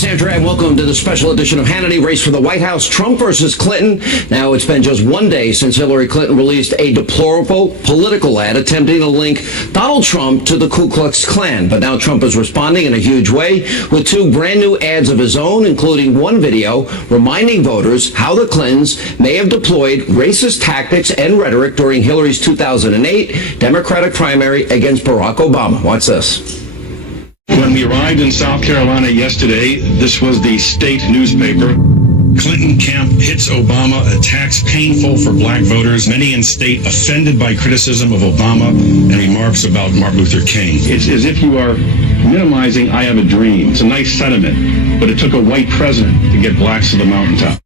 Sandra, and welcome to the special edition of Hannity. Race for the White House, Trump versus Clinton. Now, it's been just one day since Hillary Clinton released a deplorable political ad attempting to link Donald Trump to the Ku Klux Klan. But now Trump is responding in a huge way with two brand new ads of his own, including one video reminding voters how the Clintons may have deployed racist tactics and rhetoric during Hillary's 2008 Democratic primary against Barack Obama. Watch this. When we arrived in South Carolina yesterday, this was the state newspaper. Clinton camp hits Obama, attacks painful for black voters, many in state offended by criticism of Obama and remarks about Martin Luther King. It's as if you are minimizing I Have a Dream. It's a nice sentiment, but it took a white president to get blacks to the mountaintop.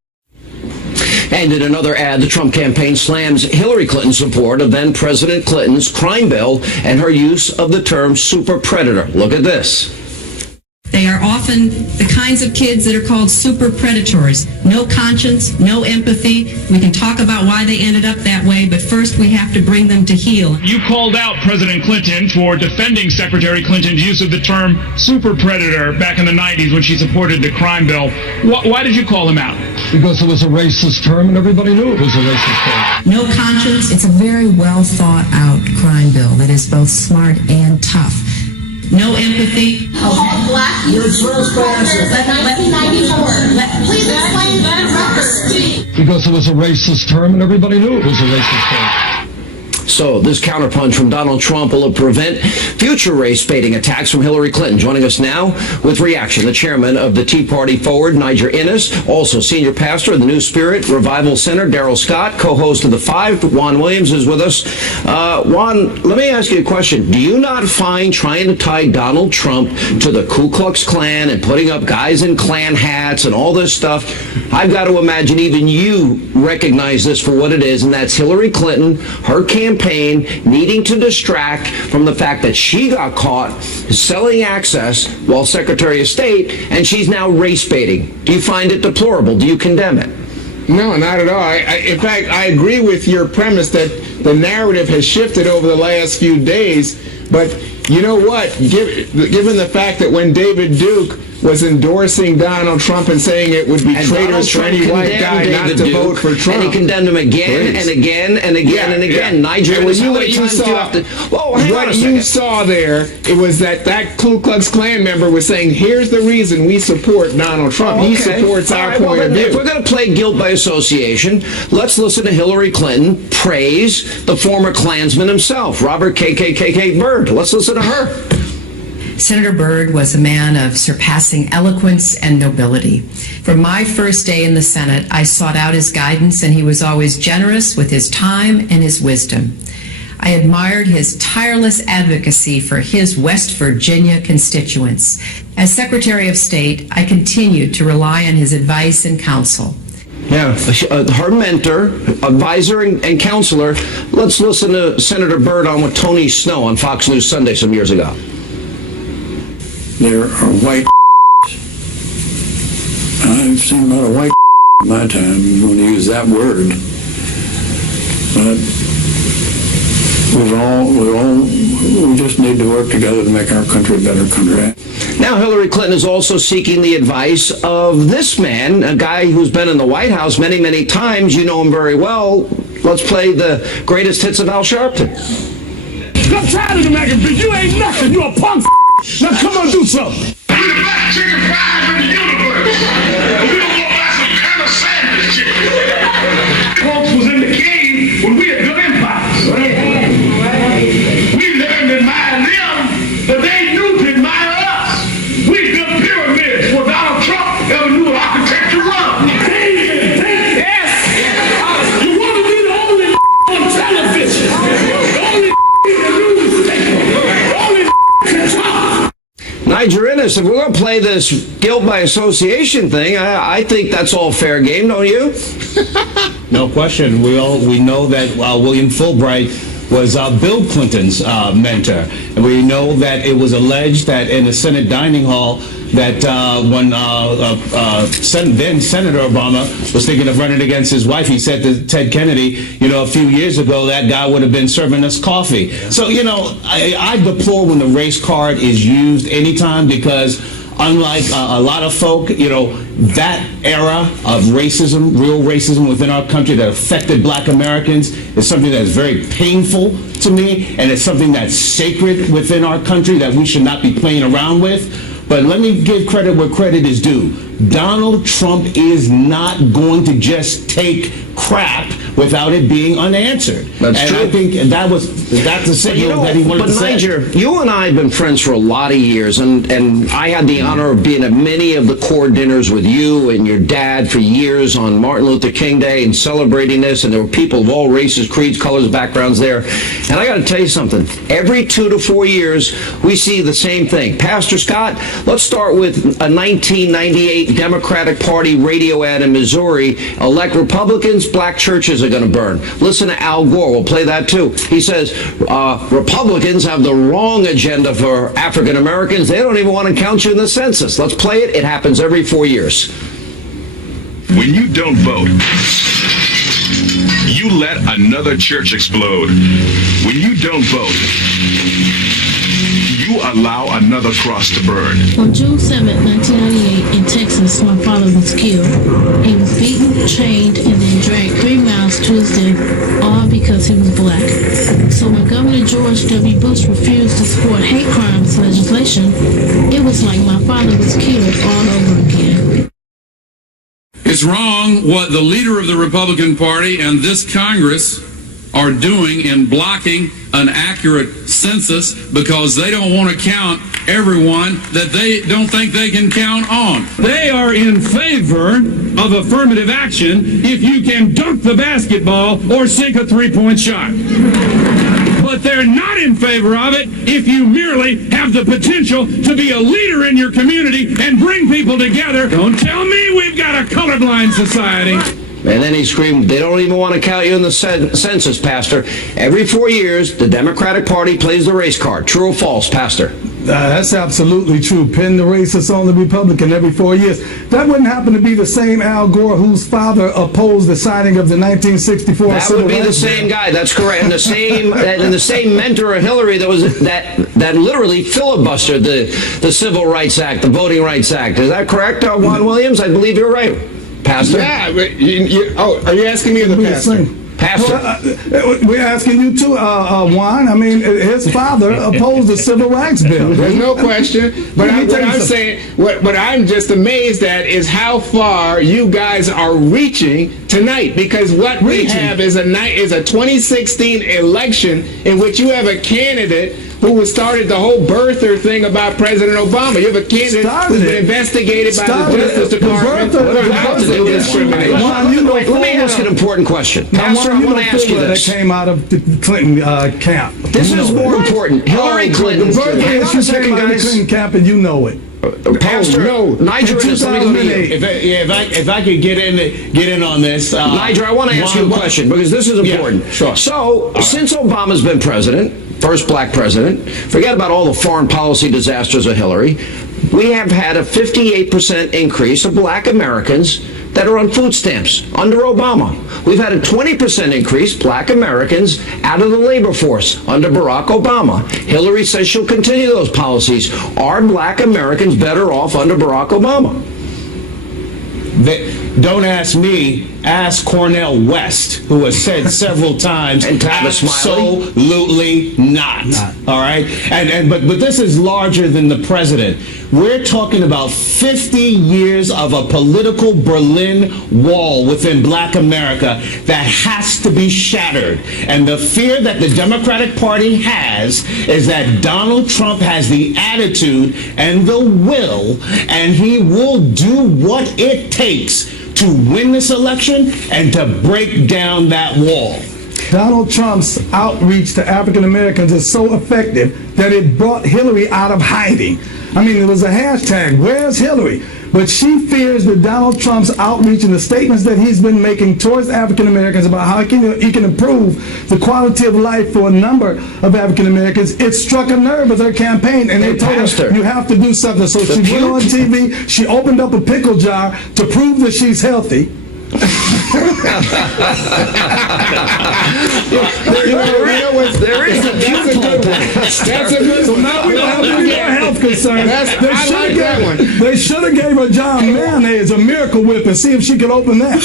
And in another ad, the Trump campaign slams Hillary Clinton's support of then-President Clinton's crime bill and her use of the term super predator. Look at this. They are often the kinds of kids that are called super predators. No conscience, no empathy. We can talk about why they ended up that way, but first we have to bring them to heel. You called out President Clinton for defending Secretary Clinton's use of the term super predator back in the 90s when she supported the crime bill. Why did you call him out? Because it was a racist term and everybody knew it was a racist term. No conscience. It's a very well thought out crime bill that is both smart and tough. No empathy. Black youth. You're trespassing. 1994. Please explain that. Because it was a racist term and everybody knew it was a racist term. So this counterpunch from Donald Trump will prevent future race-baiting attacks from Hillary Clinton. Joining us now with reaction, the chairman of the Tea Party Forward, Niger Innis, also senior pastor of the New Spirit Revival Center, Daryl Scott, co-host of The Five, Juan Williams is with us. Juan, let me ask you a question. Do you not find trying to tie Donald Trump to the Ku Klux Klan and putting up guys in Klan hats and all this stuff, I've got to imagine even you recognize this for what it is, and that's Hillary Clinton, her campaign, needing to distract from the fact that she got caught selling access while Secretary of State, and she's now race baiting. Do you find it deplorable? Do you condemn it? No, not at all. In fact, I agree with your premise that the narrative has shifted over the last few days. But you know what? Given the fact that when David Duke was endorsing Donald Trump and saying it would be traitorous for any white guy not to vote for Trump. And he condemned him again and again and again and again. Niger, how many times do you have to... Whoa, hang on a second. What you saw there, it was that Ku Klux Klan member was saying, here's the reason we support Donald Trump. He supports our point of view. If we're going to play guilt by association, let's listen to Hillary Clinton praise the former Klansman himself, Robert KKKK Byrd. Let's listen to her. Senator Byrd was a man of surpassing eloquence and nobility. From my first day in the Senate, I sought out his guidance, and he was always generous with his time and his wisdom. I admired his tireless advocacy for his West Virginia constituents. As Secretary of State, I continued to rely on his advice and counsel. Yeah, her mentor, advisor, and counselor. Let's listen to Senator Byrd on with Tony Snow on Fox News Sunday some years ago. There are white I've seen a lot of white in my time, you want to use that word. But we just need to work together to make our country a better country. Now Hillary Clinton is also seeking the advice of this man, a guy who's been in the White House many, many times. You know him very well. Let's play the greatest hits of Al Sharpton. I'm tired of the mac and cheese. You ain't nothing. You a punk. Now come on, do something. We the best chicken fries in the universe. We don't go buy some kind of sandwich chicken. Folks was in the cave when we had good empires. We learned to admire them, but they knew to admire us. We built pyramids before Donald Trump ever knew what architecture was. Yes. You want to be the only on television. The only in the newspaper. Only can talk. Niger Innis, if we're going to play this guilt by association thing, I think that's all fair game, don't you? No question. We know that William Fulbright was Bill Clinton's mentor. And we know that it was alleged that in the Senate dining hall that when then Senator Obama was thinking of running against his wife, he said to Ted Kennedy, a few years ago, that guy would have been serving us coffee. So, I deplore when the race card is used anytime because unlike a lot of folk, that era of racism, real racism within our country that affected black Americans is something that is very painful to me, and it's something that's sacred within our country that we should not be playing around with. But let me give credit where credit is due. Donald Trump is not going to just take crap without it being unanswered. That's true. I think that's the signal that he wanted to say. Niger, you and I have been friends for a lot of years, and I had the honor of being at many of the core dinners with you and your dad for years on Martin Luther King Day and celebrating this, and there were people of all races, creeds, colors, backgrounds there. And I got to tell you something. Every 2 to 4 years, we see the same thing. Pastor Scott, let's start with a 1998 Democratic Party radio ad in Missouri. Elect Republicans, black churches are going to burn. Listen to Al Gore. We'll play that too. He says Republicans have the wrong agenda for African Americans. They don't even want to count you in the census. Let's play it. It happens every 4 years. When you don't vote, you let another church explode. When you don't vote, you allow another cross to burn. On June 7, 1998, in Texas, my father was killed. He was beaten, chained, and then dragged 3 miles to his death, all because he was black. So when Governor George W. Bush refused to support hate crimes legislation, it was like my father was killed all over again. It's wrong what the leader of the Republican Party and this Congress are doing in blocking an accurate census because they don't want to count everyone that they don't think they can count on. They are in favor of affirmative action if you can dunk the basketball or sink a 3-point shot. But they're not in favor of it if you merely have the potential to be a leader in your community and bring people together. Don't tell me we've got a colorblind society. And then he screamed, they don't even want to count you in the census, Pastor. Every 4 years, the Democratic Party plays the race card. True or false, Pastor? That's absolutely true. Pin the racist on the Republican every 4 years. That wouldn't happen to be the same Al Gore whose father opposed the signing of the 1964 That would be the same guy. That's correct. And the same mentor of Hillary that literally filibustered the Civil Rights Act, the Voting Rights Act. Is that correct, Juan Williams? I believe you're right, Pastor. Yeah. Are you asking me or the pastor? Pastor. We're asking you too, Juan. I mean, his father opposed the Civil Rights Bill. There's no question. But what I'm just amazed at is how far you guys are reaching tonight. Because what we have is a 2016 election in which you have a candidate who started the whole birther thing about President Obama. You have a candidate who's been investigated by the Justice Department. Let me ask an important question. Pastor, I want to ask you this. That came out of the Clinton camp. This is more important. Hillary Clinton. Hang on a second, guys. The Clinton camp, and you know it. Pastor, Niger, let me go to you. If I could get in on this, Niger, I want to ask you a question because this is important. Yeah, sure. So, since Obama's been president, first black president, forget about all the foreign policy disasters of Hillary, we have had a 58% increase of black Americans that are on food stamps under Obama. We've had a 20% increase black Americans out of the labor force under Barack Obama. Hillary says she'll continue those policies. Are black Americans better off under Barack Obama? Don't ask me, ask Cornel West, who has said several times, and absolutely not. All right? But this is larger than the president. We're talking about 50 years of a political Berlin Wall within black America that has to be shattered. And the fear that the Democratic Party has is that Donald Trump has the attitude and the will, and he will do what it takes to win this election and to break down that wall. Donald Trump's outreach to African Americans is so effective that it brought Hillary out of hiding. I mean, there was a hashtag, where's Hillary? But she fears that Donald Trump's outreach and the statements that he's been making towards African Americans about how he can improve the quality of life for a number of African Americans, it struck a nerve with her campaign, and they told her, you have to do something. So she went on TV, she opened up a pickle jar to prove that she's healthy. There is a pupil. That's a good one. So now we don't have any more health concerns. I like that one. They should have gave her John Mayonnaise a Miracle Whip and see if she could open that.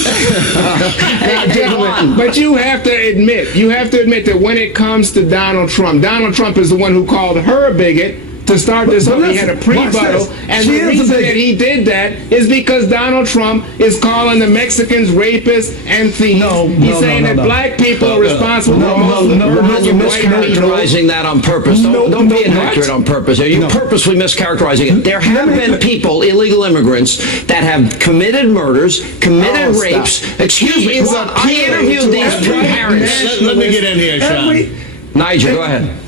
Now, gentlemen, but you have to admit that when it comes to Donald Trump is the one who called her a bigot to start this up. He had a pre-buttal, and the reason that he did that is because Donald Trump is calling the Mexicans rapists and thieves. He's saying that black people are responsible for most of the murders. You're mischaracterizing that on purpose. Don't be inaccurate on purpose. You're purposely mischaracterizing it. There have been people, illegal immigrants, that have committed murders, committed rapes. Excuse me. I interviewed these two parents. Let me get in here, Sean. Niger, go ahead.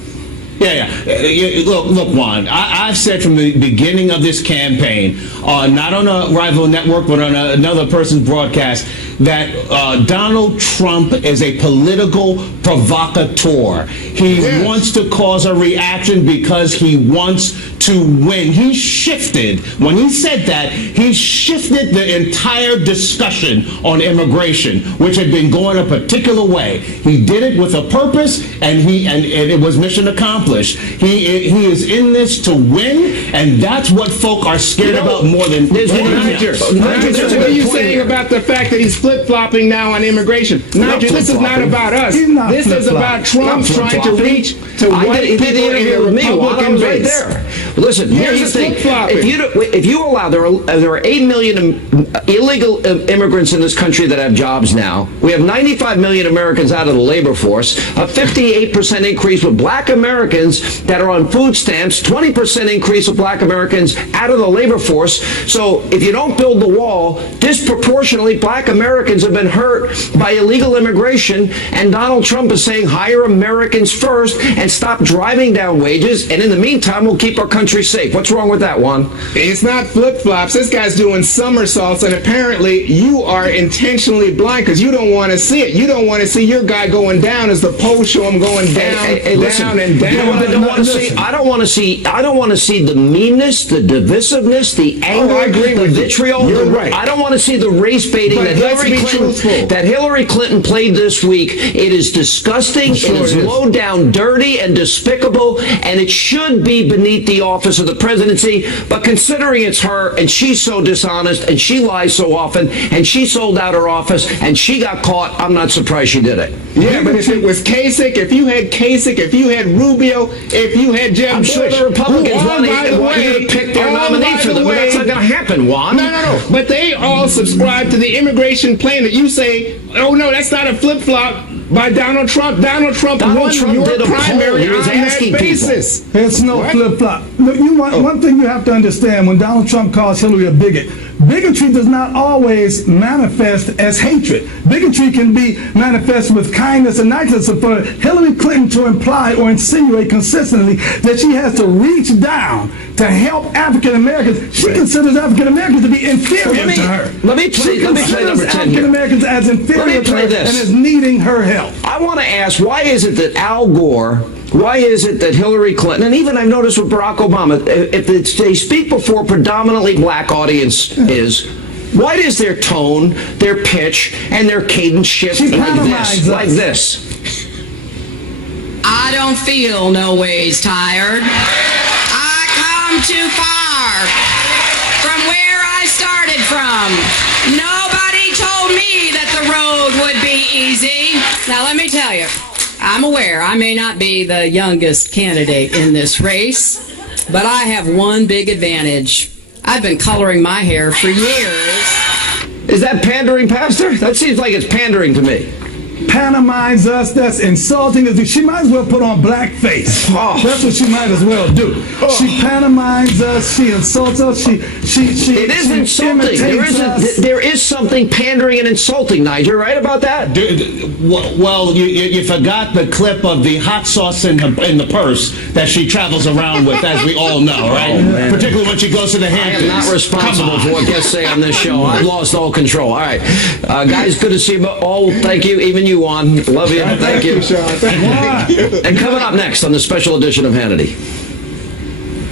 Yeah. Look, Juan, I've said from the beginning of this campaign, not on a rival network, but on another person's broadcast, that Donald Trump is a political provocateur. He wants to cause a reaction because he wants to win. He shifted, when he said that, he shifted the entire discussion on immigration, which had been going a particular way. He did it with a purpose, and it was mission accomplished. He is in this to win, and that's what folk are scared about more than Niger, what are you saying about the fact that he's flip-flopping now on immigration? Niger, this is not about us. This is about Trump trying to reach to white people in the Republican base. There. Listen, here's the thing. If you allow, there are 8 million illegal immigrants in this country that have jobs now. We have 95 million Americans out of the labor force, a 58% increase with black Americans that are on food stamps, 20% increase of black Americans out of the labor force. So if you don't build the wall, disproportionately black Americans have been hurt by illegal immigration, and Donald Trump is saying hire Americans first and stop driving down wages, and in the meantime we'll keep our country safe. What's wrong with that, Juan? It's not flip-flops. This guy's doing somersaults, and apparently you are intentionally blind because you don't want to see it. You don't want to see your guy going down as the polls show him going down, down, and down. I don't want to see the meanness, the divisiveness, the anger, the vitriol. You're right. I don't want to see the race baiting that Hillary Clinton played this week. It is disgusting. It is low down, dirty, and despicable, and it should be beneath the office of the presidency. But considering it's her, and she's so dishonest, and she lies so often, and she sold out her office, and she got caught, I'm not surprised she did it. Yeah, but if it was Kasich, if you had Rubio, if you had Jeb I'm Bush, sure the Republicans want you to pick their nominee for them, but that's not going to happen, Juan. No. But they all subscribe to the immigration plan that you say, oh no, that's not a flip-flop by Donald Trump. Donald Trump won your primary on that basis. It's no flip-flop. Look, one thing you have to understand, when Donald Trump calls Hillary a bigot, bigotry does not always manifest as hatred. Bigotry can be manifest with kindness and niceness. So for Hillary Clinton to imply or insinuate consistently that she has to reach down to help African Americans, she considers African Americans to be inferior to her. Let me play number 10 here. African Americans as inferior to her and as needing her help. I want to ask, why is it that Al Gore, why is it that Hillary Clinton, and even I've noticed with Barack Obama, if they speak before predominantly black audiences, why does their tone, their pitch, and their cadence shift like this? I don't feel no ways tired. I come too far from where I started from. Nobody told me that the road would be easy. Now let me tell you, I'm aware I may not be the youngest candidate in this race, but I have one big advantage. I've been coloring my hair for years. Is that pandering, Pastor? That seems like it's pandering to me. Pantomimes us, that's insulting. She might as well put on blackface. That's what she might as well do. She pantomimes us, she insults us, she it is insulting. There is something pandering and insulting, Niger, right about that? Well, you forgot the clip of the hot sauce in the purse that she travels around with, as we all know, right? Particularly when she goes to the Hamptons. I am not responsible for what guests say on this show. I've lost all control. All right. Guys, good to see you all. Thank you. Even you, Juan. Love you. Thank you. And coming up next on the special edition of Hannity.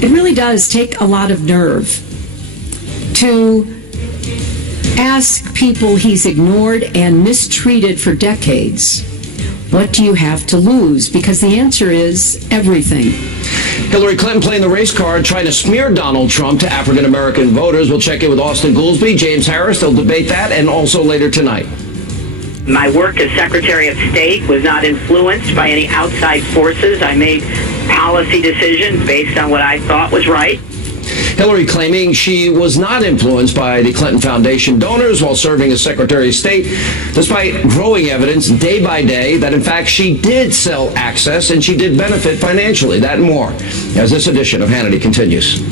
It really does take a lot of nerve to ask people he's ignored and mistreated for decades What do you have to lose? Because the answer is everything. Hillary Clinton playing the race card, trying to smear Donald Trump to African-American voters. We'll check in with Austin Goolsbee, James Harris. They'll debate that, and also later tonight. My work as Secretary of State was not influenced by any outside forces. I made policy decisions based on what I thought was right. Hillary claiming she was not influenced by the Clinton Foundation donors while serving as Secretary of State, despite growing evidence day by day that, in fact, she did sell access and she did benefit financially. That and more as this edition of Hannity continues.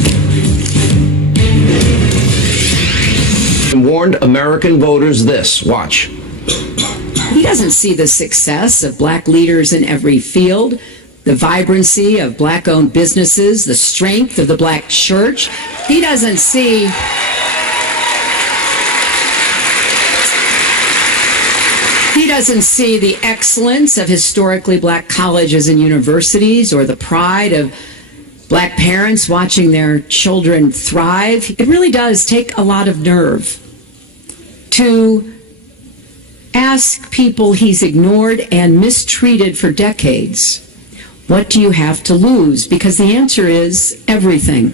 And warned American voters this. Watch. He doesn't see the success of black leaders in every field, the vibrancy of black-owned businesses, the strength of the black church. He doesn't see the excellence of historically black colleges and universities or the pride of black parents watching their children thrive. It really does take a lot of nerve to ask people he's ignored and mistreated for decades, what do you have to lose? Because the answer is everything.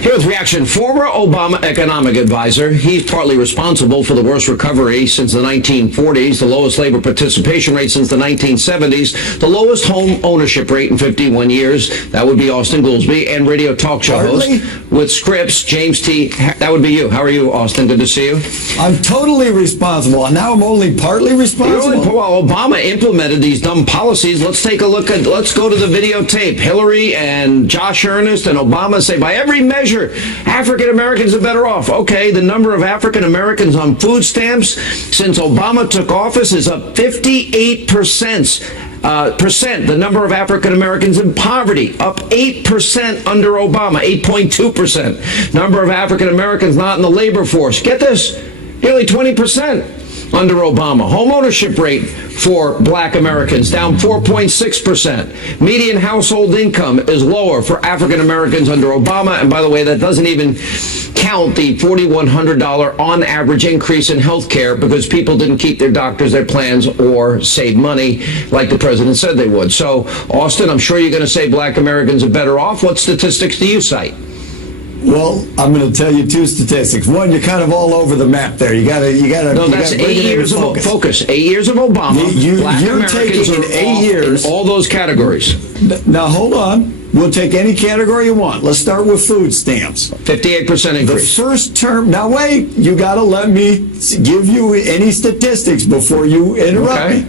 Here with reaction, former Obama economic advisor. He's partly responsible for the worst recovery since the 1940s, the lowest labor participation rate since the 1970s, the lowest home ownership rate in 51 years. That would be Austin Goolsbee, and radio talk show host with Scripps, James T. That would be you. How are you, Austin? Good to see you. I'm totally responsible, and now I'm only partly responsible. Well, Obama implemented these dumb policies. Let's take a look at, let's go to the videotape. Hillary and Josh Earnest and Obama say, by every measure, African Americans are better off. Okay, the number of African Americans on food stamps since Obama took office is up 58%. The number of African Americans in poverty up 8% under Obama, 8.2%. Number of African Americans not in the labor force, get this, nearly 20%. Under Obama. Home ownership rate for black Americans down 4.6%. Median household income is lower for African Americans under Obama. And by the way, that doesn't even count the $4,100 on average increase in health care because people didn't keep their doctors, their plans, or save money like the president said they would. So, Austin, I'm sure you're going to say black Americans are better off. What statistics do you cite? Well, I'm going to tell you two statistics. One, you're kind of all over the map there. You got to. No, that's 8 years of focus. 8 years of Obama. Black you're Americans taking are 8 years. In all those categories. Now, hold on. We'll take any category you want. Let's start with food stamps. 58% increase. The first term. Now, wait. You got to let me give you any statistics before you interrupt me.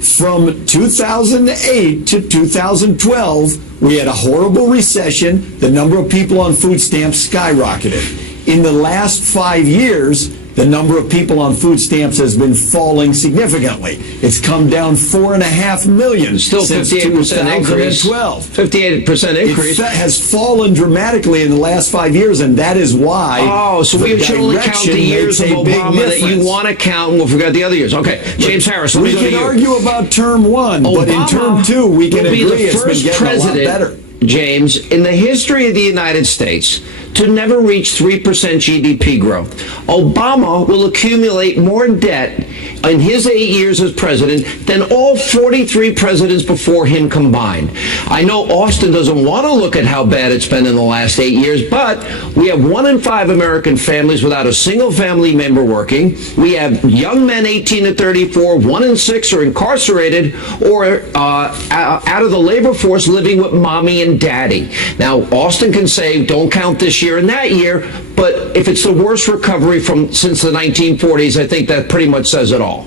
From 2008 to 2012, we had a horrible recession. The number of people on food stamps skyrocketed. In the last 5 years, the number of people on food stamps has been falling significantly. It's come down 4.5 million Still since 58% increase. 2012. 58% increase. It has fallen dramatically in the last 5 years, and that is why. Oh, so we should only count the years of Obama that you want to count, and we'll forget the other years. Okay, James Harris, let me go to you. We can argue about term one, but in term two, we can agree it's been getting a lot better. James, in the history of the United States, to never reach 3% GDP growth. Obama will accumulate more debt in his 8 years as president than all 43 presidents before him combined. I know Austin doesn't want to look at how bad it's been in the last 8 years, but we have 1 in 5 American families without a single family member working. We have young men 18 to 34, 1 in 6 are incarcerated or out of the labor force living with mommy and daddy. Now, Austin can say, don't count this year and that year, but if it's the worst recovery since the 1940s, I think that pretty much says it all.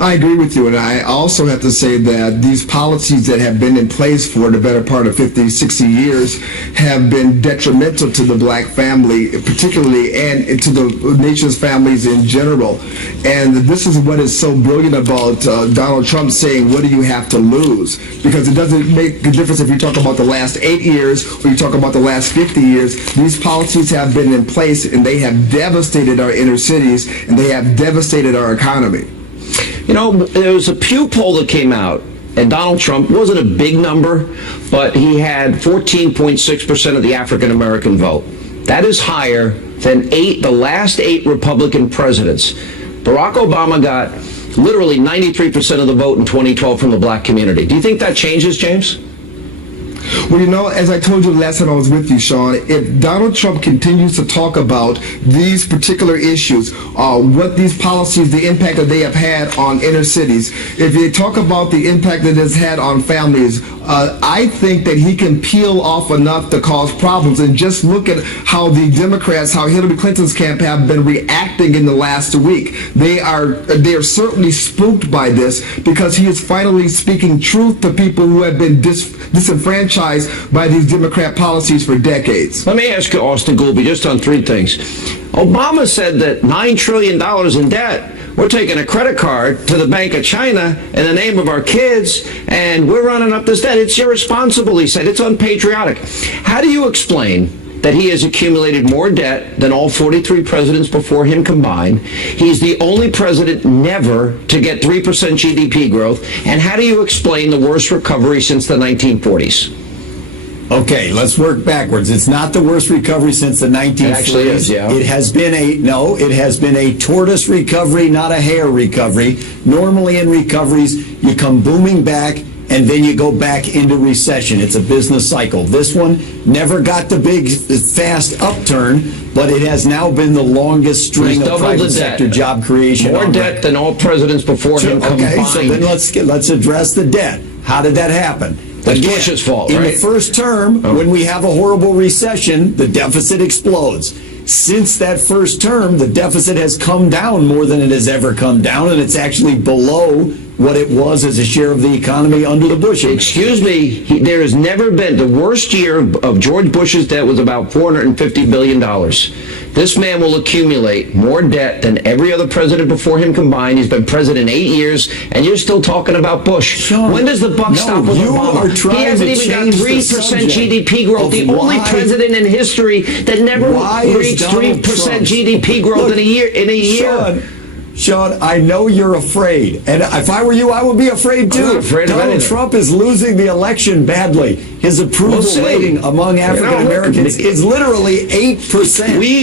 I agree with you, and I also have to say that these policies that have been in place for the better part of 50, 60 years have been detrimental to the black family, particularly, and to the nation's families in general. And this is what is so brilliant about Donald Trump saying, what do you have to lose? Because it doesn't make a difference if you talk about the last 8 years or you talk about the last 50 years. These policies have been in place, and they have devastated our inner cities, and they have devastated our economy. You know, there was a Pew poll that came out, and Donald Trump wasn't a big number, but he had 14.6% of the African-American vote. That is higher than the last 8 Republican presidents. Barack Obama got literally 93% of the vote in 2012 from the black community. Do you think that changes, James? Well, as I told you last time I was with you, Sean, if Donald Trump continues to talk about these particular issues, what these policies, the impact that they have had on inner cities, if they talk about the impact that it's had on families, I think that he can peel off enough to cause problems. And just look at how the Democrats, how Hillary Clinton's camp have been reacting in the last week. They are certainly spooked by this because he is finally speaking truth to people who have been disenfranchised by these Democrat policies for decades. Let me ask you, Austin Goolby, just on three things. Obama said that $9 trillion in debt, we're taking a credit card to the Bank of China in the name of our kids, and we're running up this debt. It's irresponsible, he said. It's unpatriotic. How do you explain that he has accumulated more debt than all 43 presidents before him combined? He's the only president never to get 3% GDP growth. And how do you explain the worst recovery since the 1940s? Okay, let's work backwards. It's not the worst recovery since the 1940s. It actually is, yeah. It has been a tortoise recovery, not a hare recovery. Normally in recoveries, you come booming back and then you go back into recession. It's a business cycle. This one never got the big, fast upturn, but it has now been the longest string of private sector job creation. More debt than all presidents before him combined. Okay, so then let's address the debt. How did that happen? That's Bush's fault, right? In the first term, when we have a horrible recession, the deficit explodes. Since that first term, the deficit has come down more than it has ever come down, and it's actually below what it was as a share of the economy under the Bush administration. Excuse me, there has never been, the worst year of George Bush's debt was about $450 billion. This man will accumulate more debt than every other president before him combined. He's been president 8 years, and you're still talking about Bush. Sean, when does the buck stop with Obama? He hasn't even got 3% GDP growth. The only president in history that never reached 3% GDP growth in a year. Sean, I know you're afraid, and if I were you, I would be afraid too. I'm not afraid of Donald anything. Trump is losing the election badly. His approval rating among African Americans is literally 8%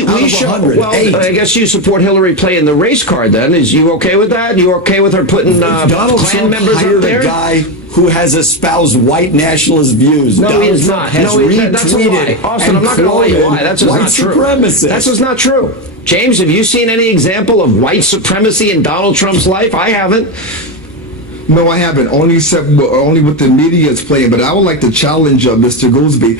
out of 100. Well, I guess you support Hillary playing the race card. Then is you okay with that? You okay with her putting Donald Klan Trump members hired up there? a guy who has espoused white nationalist views. No, Donald he's Trump not. has That's a lie. Austin, I'm not going to lie you why. That's just not true. Supremacists. That's just not true. James, have you seen any example of white supremacy in Donald Trump's life? I haven't. No, I haven't. Only with the media is playing. But I would like to challenge Mr. Goolsby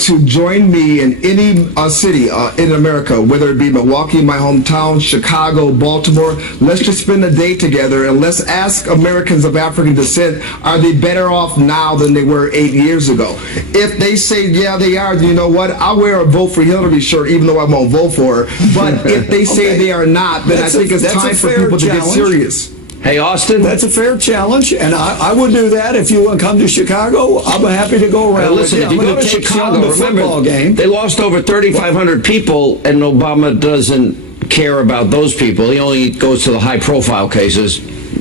to join me in any city in America, whether it be Milwaukee, my hometown, Chicago, Baltimore. Let's just spend a day together and let's ask Americans of African descent, are they better off now than they were 8 years ago? If they say, yeah, they are, you know what? I'll wear a vote for Hillary shirt even though I won't vote for her. But if they say they are not, then I think it's time for people to get serious. Hey, Austin. That's a fair challenge, and I would do that if you want to come to Chicago. I'm happy to go around. Listen, if you go to Chicago, remember, they lost over 3,500 people, and Obama doesn't care about those people. He only goes to the high-profile cases.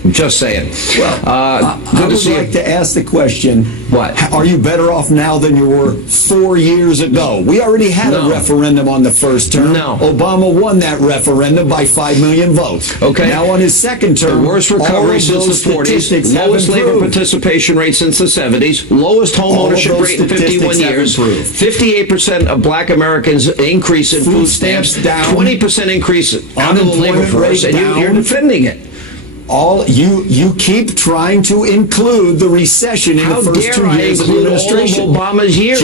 Just saying. Well, I would like to ask the question, what? Are you better off now than you were 4 years ago? We already had a referendum on the first term. No. Obama won that referendum by 5 million votes. Okay. Now on his second term, the worst recovery since the 40s, lowest labor participation rate since the 70s, lowest home ownership rate in 51 years, 58% of black Americans increase in food stamps, down, 20% increase out of the labor force, and you're defending it. You keep trying to include the recession in the first 2 years of the administration. All of Obama's years.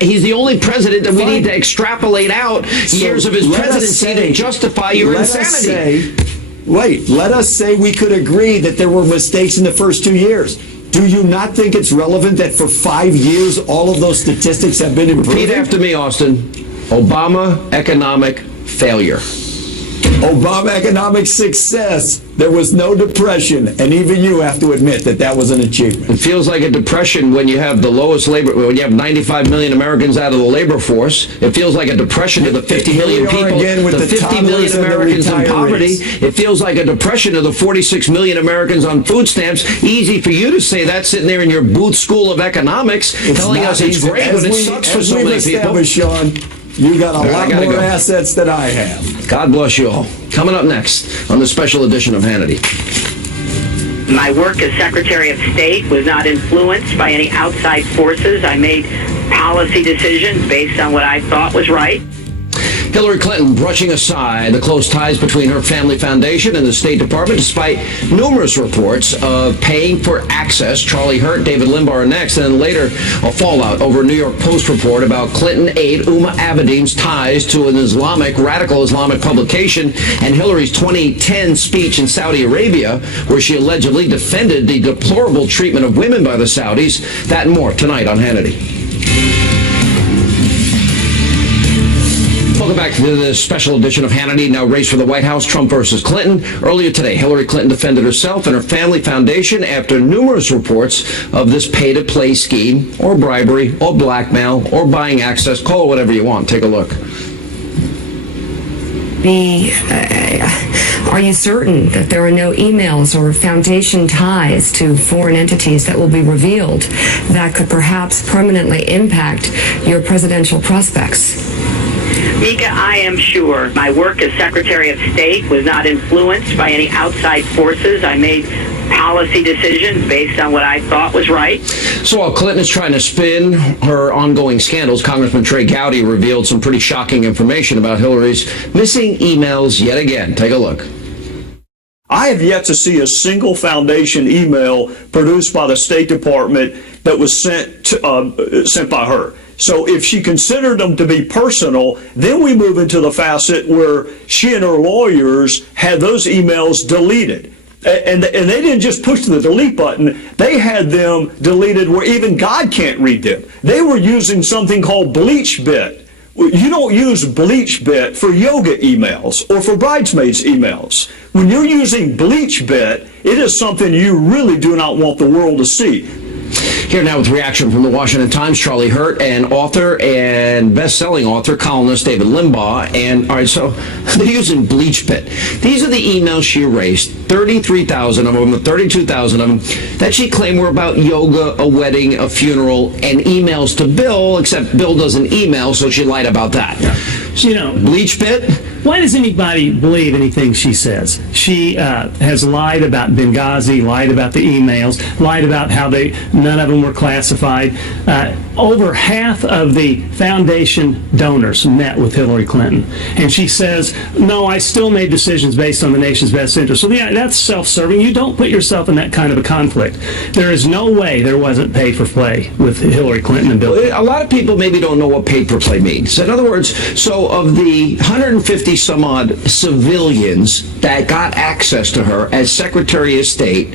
He's the only president that we need to extrapolate out years of his presidency to justify your insanity. Let us say we could agree that there were mistakes in the first 2 years. Do you not think it's relevant that for 5 years all of those statistics have been improved? Repeat after me, Austin. Obama economic failure. Obama economic success. There was no depression, and even you have to admit that that was an achievement. It feels like a depression when you have the lowest labor, when you have 95 million Americans out of the labor force. It feels like a depression to the 50 million people, the 50 million Americans in poverty. It feels like a depression to the 46 million Americans on food stamps. Easy for you to say that sitting there in your Booth School of Economics, telling us it's great, but it sucks for so many people. Sean, You got a lot more go. assets than I have. God bless you all. Coming up next on the special edition of Hannity. My work as Secretary of State was not influenced by any outside forces. I made policy decisions based on what I thought was right. Hillary Clinton brushing aside the close ties between her family foundation and the State Department, despite numerous reports of paying for access. Charlie Hurt, David Limbaugh are next, and then later a fallout over a New York Post report about Clinton aide Uma Abedin's ties to an radical Islamic publication, and Hillary's 2010 speech in Saudi Arabia, where she allegedly defended the deplorable treatment of women by the Saudis. That and more tonight on Hannity. Welcome back to this special edition of Hannity. Now, race for the White House, Trump versus Clinton. Earlier today, Hillary Clinton defended herself and her family foundation after numerous reports of this pay-to-play scheme, or bribery, or blackmail, or buying access. Call it whatever you want. Take a look. Are you certain that there are no emails or foundation ties to foreign entities that will be revealed that could perhaps permanently impact your presidential prospects? Mika, I am sure my work as Secretary of State was not influenced by any outside forces. I made policy decisions based on what I thought was right. So while Clinton is trying to spin her ongoing scandals, Congressman Trey Gowdy revealed some pretty shocking information about Hillary's missing emails yet again. Take a look. I have yet to see a single foundation email produced by the State Department that was sent by her. So if she considered them to be personal, then we move into the facet where she and her lawyers had those emails deleted. And they didn't just push the delete button. They had them deleted where even God can't read them. They were using something called BleachBit. You don't use BleachBit for yoga emails or for bridesmaids emails. When you're using BleachBit, it is something you really do not want the world to see. Here now with reaction from the Washington Times, Charlie Hurt, and author and best-selling author, columnist David Limbaugh. And all right, so they're using BleachBit. These are the emails she erased, 33,000 of them, 32,000 of them, that she claimed were about yoga, a wedding, a funeral, and emails to Bill, except Bill doesn't email, so she lied about that. Yeah. You know, BleachBit? Why does anybody believe anything she says? She has lied about Benghazi, lied about the emails, lied about how none of them were classified. Over half of the foundation donors met with Hillary Clinton. And she says, no, I still made decisions based on the nation's best interest. So yeah, that's self-serving. You don't put yourself in that kind of a conflict. There is no way there wasn't pay for play with Hillary Clinton and Bill Clinton. A lot of people maybe don't know what paid for play means. In other words, so of the 150 some odd civilians that got access to her as Secretary of State,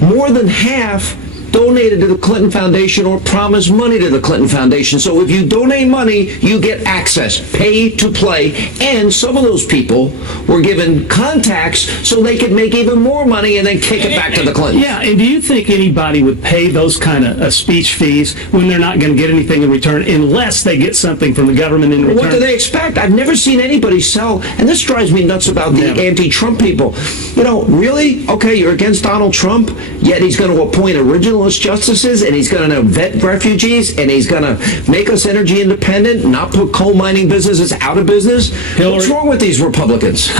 more than half donated to the Clinton Foundation or promised money to the Clinton Foundation. So if you donate money, you get access, pay to play, and some of those people were given contacts so they could make even more money and then kick it back to the Clintons. Yeah, and do you think anybody would pay those kind of speech fees when they're not going to get anything in return unless they get something from the government in return? What do they expect? I've never seen anybody sell, and this drives me nuts about the anti-Trump people. You know, really? Okay, you're against Donald Trump, yet he's going to appoint originalist justices, and he's going to vet refugees, and he's going to make us energy independent, not put coal mining businesses out of business. What's wrong with these Republicans?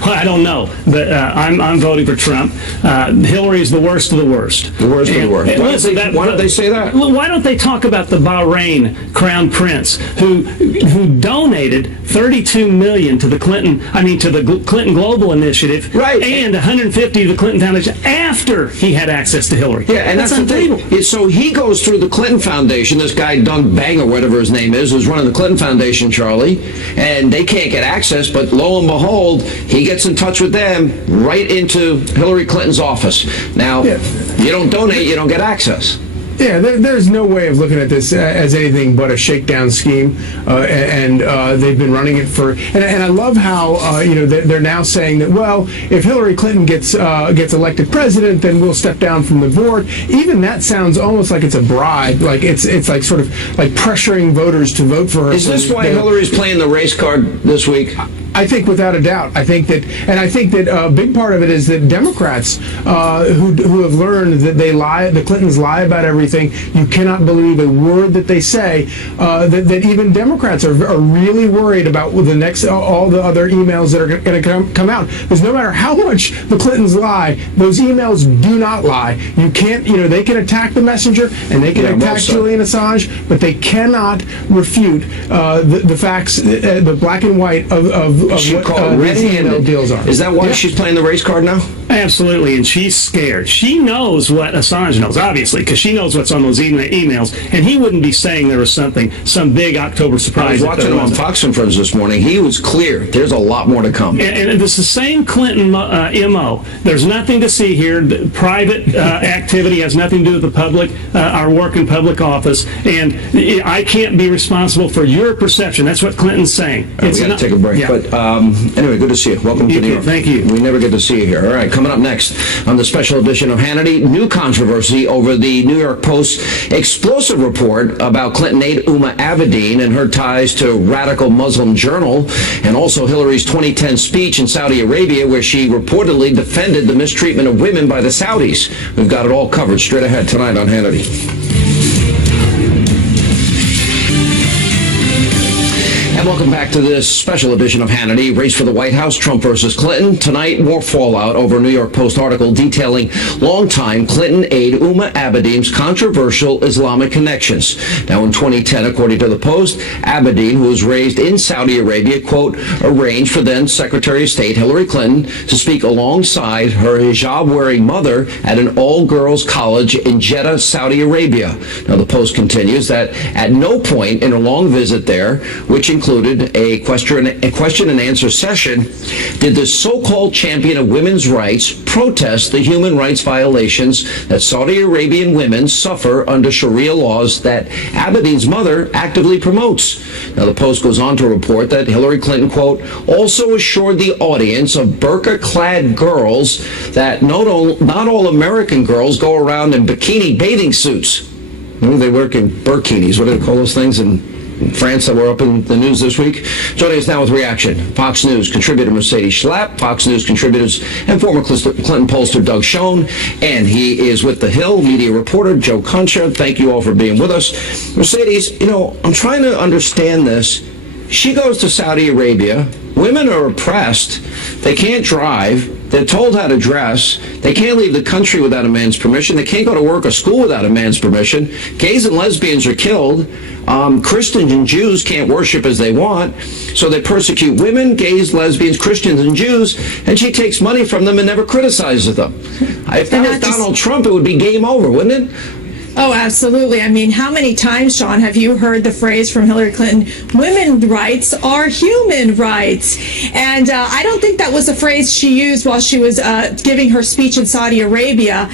Well, I don't know, but I'm voting for Trump. Hillary is the worst of the worst. The worst of the worst. Why don't they say that? Why don't they talk about the Bahrain crown prince who donated $32 million to the Clinton Global Initiative, right, and $150 to the Clinton Foundation after he had access to Hillary. Yeah, and that's unbelievable. So he goes through the Clinton Foundation. This guy Doug Bang or whatever his name is, who's running the Clinton Foundation, Charlie, and they can't get access. But lo and behold, he gets in touch with them right into Hillary Clinton's office. Now, you don't donate, you don't get access. Yeah, there's no way of looking at this as anything but a shakedown scheme, and they've been running it for. And I love how they're now saying that, well, if Hillary Clinton gets elected president, then we'll step down from the board. Even that sounds almost like it's a bribe, like it's like sort of like pressuring voters to vote for her. Is this why Hillary's playing the race card this week? I think without a doubt. I think that a big part of it is that Democrats who have learned that they lie, the Clintons lie about everything. You cannot believe a word that they say. That even Democrats are really worried about all the other emails that are going to come out. Because no matter how much the Clintons lie, those emails do not lie. You can't, they can attack the messenger and they can attack Julian Assange, but they cannot refute the facts, the black and white of what these email deals are. Is that why she's playing the race card now? Absolutely, and she's scared. She knows what Assange knows, obviously, because she knows what's on those emails, and he wouldn't be saying there was some big October surprise. I was watching him on Fox and Friends this morning. He was clear. There's a lot more to come. And it's the same Clinton MO. There's nothing to see here. The private activity has nothing to do with the public, our work in public office, and I can't be responsible for your perception. That's what Clinton's saying. We got to take a break. Yeah. But anyway, good to see you. Welcome to New York. Thank you. We never get to see you here. All right, coming up next on the special edition of Hannity, new controversy over the New York Post's explosive report about Clinton aide Uma Abedin and her ties to Radical Muslim Journal, and also Hillary's 2010 speech in Saudi Arabia where she reportedly defended the mistreatment of women by the Saudis. We've got it all covered straight ahead tonight on Hannity. And welcome back to this special edition of Hannity. Race for the White House, Trump versus Clinton. Tonight, more fallout over a New York Post article detailing longtime Clinton aide Uma Abedin's controversial Islamic connections. Now, in 2010, according to the Post, Abedin, who was raised in Saudi Arabia, quote, arranged for then Secretary of State Hillary Clinton to speak alongside her hijab-wearing mother at an all-girls college in Jeddah, Saudi Arabia. Now, the Post continues that at no point in a long visit there, which included a question and answer session, did the so-called champion of women's rights protest the human rights violations that Saudi Arabian women suffer under Sharia laws that Abedin's mother actively promotes. Now, the Post goes on to report that Hillary Clinton, quote, also assured the audience of burqa-clad girls that not all American girls go around in bikini bathing suits. They work in burkinis. What do they call those things in France that were up in the news this week? Joining us now with reaction, Fox News contributor Mercedes Schlapp, Fox News contributors and former Clinton pollster Doug Schoen, and he is with The Hill media reporter Joe Concha. Thank you all for being with us. Mercedes, I'm trying to understand this. She goes to Saudi Arabia. Women are oppressed. They can't drive. They're told how to dress. They can't leave the country without a man's permission. They can't go to work or school without a man's permission. Gays and lesbians are killed. Christians and Jews can't worship as they want. So they persecute women, gays, lesbians, Christians, and Jews, and she takes money from them and never criticizes them. If that was Donald Trump, it would be game over, wouldn't it? Oh, absolutely. I mean, how many times, Sean, have you heard the phrase from Hillary Clinton, women's rights are human rights? And I don't think that was a phrase she used while she was giving her speech in Saudi Arabia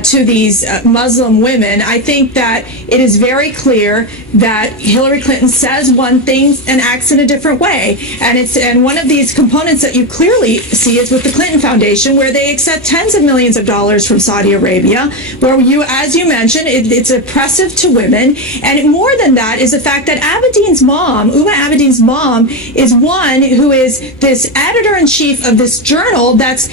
to these Muslim women. I think that it is very clear that Hillary Clinton says one thing and acts in a different way. And one of these components that you clearly see is with the Clinton Foundation, where they accept tens of millions of dollars from Saudi Arabia, where as you mentioned, it's oppressive to women. And more than that is the fact that Abedin's mom, Uma Abedin's mom, is one who is this editor-in-chief of this journal that's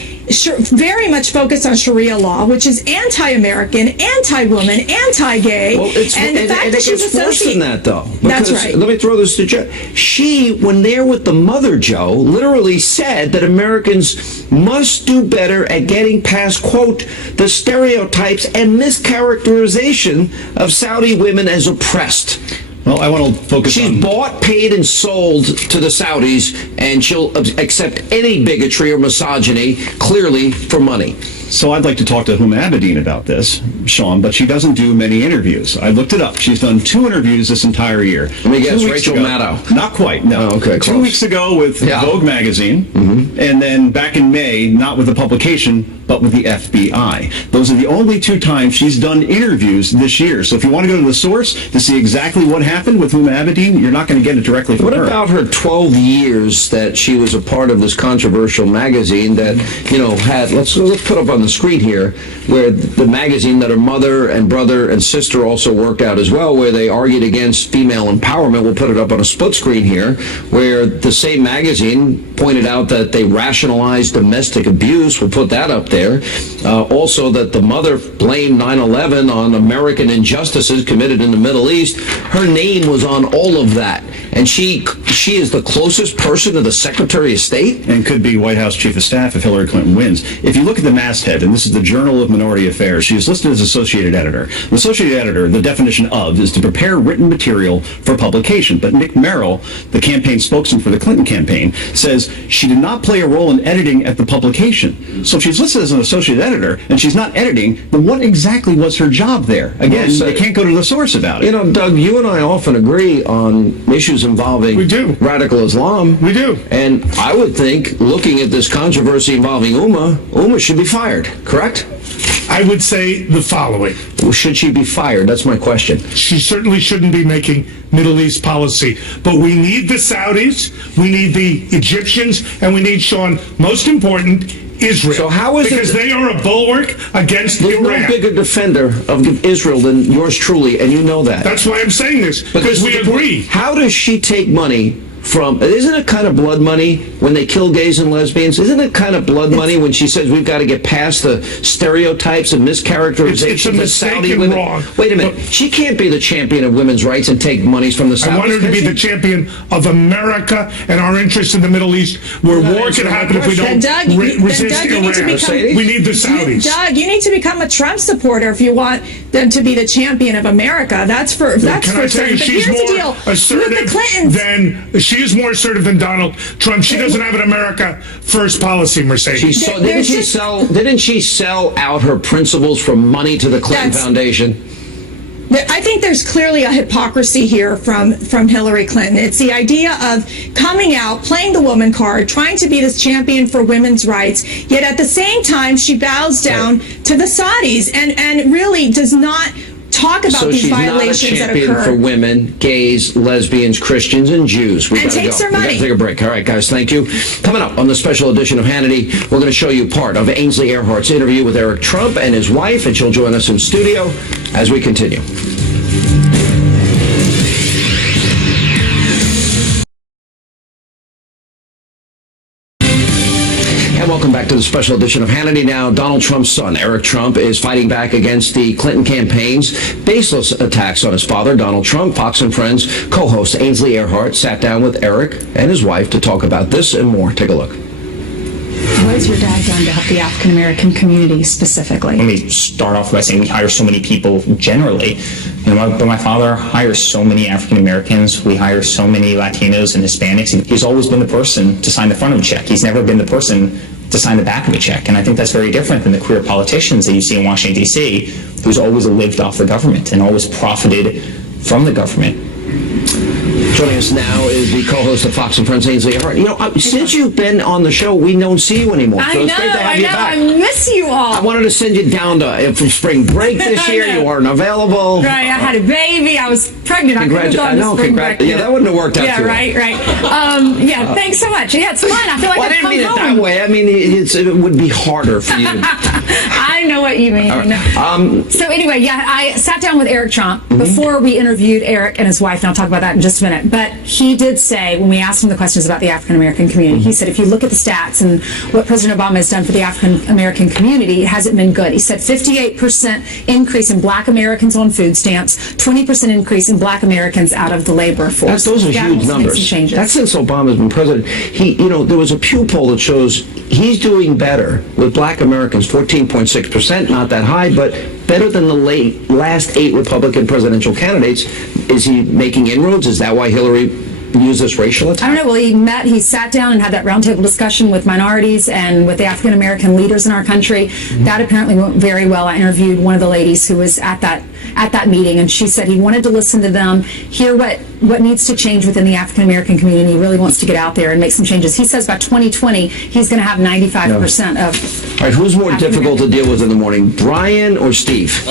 very much focused on Sharia law, which is anti-American, anti-woman, anti-gay. Well, and the fact that she's associated that, though. That's right. Let me throw this to Joe. She, when there with the mother, Joe, literally said that Americans must do better at getting past, quote, the stereotypes and mischaracterization of Saudi women as oppressed. Well, I want to focus She's bought, paid, and sold to the Saudis, and she'll accept any bigotry or misogyny, clearly, for money. So I'd like to talk to Uma Abedin about this, Sean, but she doesn't do many interviews. I looked it up. She's done 2 interviews this entire year. Let me guess, Rachel Maddow. Not quite, no. Oh, okay, 2 weeks ago with Vogue magazine, and then back in May, not with the publication, but with the FBI. Those are the only 2 times she's done interviews this year. So if you want to go to the source to see exactly what happened with Huma Abedin, you're not going to get it directly from her. What about her 12 years that she was a part of this controversial magazine that, had, let's put up on the screen here, where the magazine that her mother and brother and sister also worked out as well, where they argued against female empowerment. We'll put it up on a split screen here, where the same magazine pointed out that they rationalized domestic abuse. We'll put that up there. Also that the mother blamed 9/11 on American injustices committed in the Middle East. Her name was on all of that. And she is the closest person to the Secretary of State? And could be White House Chief of Staff if Hillary Clinton wins. If you look at the masthead, and this is the Journal of Minority Affairs, she is listed as Associated Editor. The Associated Editor, the definition of, is to prepare written material for publication. But Nick Merrill, the campaign spokesman for the Clinton campaign, says she did not play a role in editing at the publication. So if she's listed as an Associate Editor and she's not editing, then what exactly was her job there? Again, they can't go to the source about it. Doug, you and I often agree on issues involving radical Islam. We do. And I would think, looking at this controversy involving Huma should be fired, correct? I would say the following. Well, should she be fired? That's my question. She certainly shouldn't be making Middle East policy. But we need the Saudis, we need the Egyptians, and we need, Sean, most important, Israel. So how is because they are a bulwark against Iran. Iran. No bigger defender of Israel than yours truly, and you know that. That's why I'm saying this, because we agree. How does she take money from, isn't it kind of blood money when they kill gays and lesbians? Isn't it kind of blood money when she says we've got to get past the stereotypes and mischaracterizations it's a of Saudi mistaken women? wrong. Wait a minute. She can't be the champion of women's rights and take monies from the Saudis. I want her to be the champion of America and our interests in the Middle East, where war can happen if we don't resist Iran. We need the Saudis. Doug, you need to become a Trump supporter if you want them to be the champion of America. That's for Can I tell certain. you, But she's here's the more deal. assertive With the Clintons, she is more assertive than Donald Trump. She doesn't have an America first policy, Mercedes. Didn't she sell out her principles for money to the Clinton Foundation? I think there's clearly a hypocrisy here from Hillary Clinton. It's the idea of coming out, playing the woman card, trying to be this champion for women's rights, yet at the same time she bows down to the Saudis and really does not talk about these violations that occur. So she's not a champion for women, gays, lesbians, Christians, and Jews. And takes their money. We got to take a break. All right, guys, thank you. Coming up on the special edition of Hannity, we're going to show you part of Ainsley Earhart's interview with Eric Trump and his wife, and she'll join us in studio as we continue. Welcome back to the special edition of Hannity. Now, Donald Trump's son, Eric Trump, is fighting back against the Clinton campaign's baseless attacks on his father, Donald Trump. Fox and Friends co-host Ainsley Earhart sat down with Eric and his wife to talk about this and more. Take a look. What has your dad done to help the African American community specifically? Let me start off by saying we hire so many people generally. But my father hires so many African Americans. We hire so many Latinos and Hispanics. He's always been the person to sign the front of a check. He's never been the person to sign the back of a check. And I think that's very different than the career politicians that you see in Washington, D.C., who's always lived off the government and always profited from the government. Joining us now is the co-host of Fox and Friends, Ainsley Earhart. Since you've been on the show, we don't see you anymore. So it's great to have you back. I miss you all. I wanted to send you down from spring break this year. You weren't available. Right, I had a baby. I was pregnant. I couldn't go on the spring break. Yeah, that wouldn't have worked out too well. Right. Thanks so much. Yeah, it's fun. I feel like I didn't mean home. it that way. I mean, it would be harder for you. I know what you mean. Right. So anyway, I sat down with Eric Trump before we interviewed Eric and his wife, and I'll talk about that in just a minute. But he did say, when we asked him the questions about the African American community, he said, if you look at the stats and what President Obama has done for the African American community, it hasn't been good. He said 58% increase in black Americans on food stamps, 20% increase in black Americans out of the labor force. Those are huge numbers. That's since Obama's been president. There was a Pew poll that shows he's doing better with black Americans, 14.6%, not that high, but better than the last 8 Republican presidential candidates. Is he making inroads? Is that why Hillary used this racial attack? I don't know. Well, he sat down and had that roundtable discussion with minorities and with the African American leaders in our country. That apparently went very well. I interviewed one of the ladies who was at that at that meeting, and she said he wanted to listen to them, hear what needs to change within the African American community. He really wants to get out there and make some changes. He says by 2020 he's going to have 95% of. All right, who's more difficult to deal with in the morning, Brian or Steve?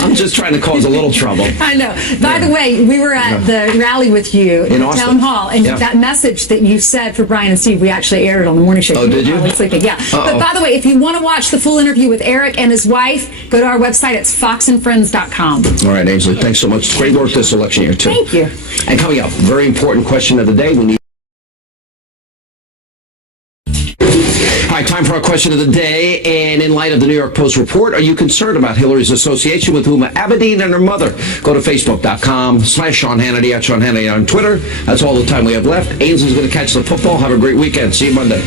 I'm just trying to cause a little trouble. I know. By the way, we were at the rally with you In at Austin. Town Hall, and Yeah. that message that you said for Brian and Steve, we actually aired it on the morning show. Oh, did you? were probably sleeping. Yeah. But by the way, if you want to watch the full interview with Eric and his wife, go to our website. It's foxandfriends.com. All right, Ainsley, thanks so much. Great work this election year, too. Thank you. And coming up, very important question of the day. We need. All right, time for our question of the day. And in light of the New York Post report, are you concerned about Hillary's association with Huma Abedin and her mother? Go to Facebook.com/Sean Hannity at Sean Hannity on Twitter. That's all the time we have left. Ainsley's going to catch the football. Have a great weekend. See you Monday.